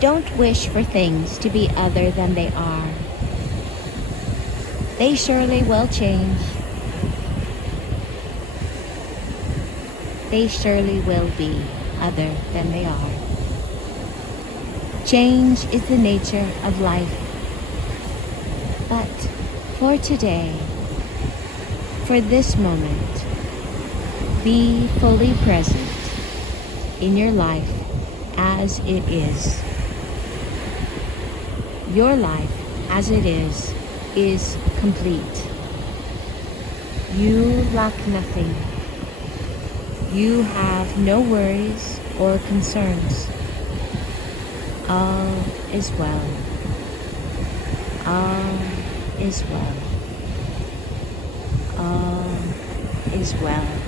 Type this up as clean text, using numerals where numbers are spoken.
Don't wish for things to be other than they are. They surely will change. They surely will be other than they are. Change is the nature of life. But for today, for this moment, be fully present in your life as it is. Your life as it is complete. You lack nothing. You have no worries or concerns. All is well. All is well. All is well.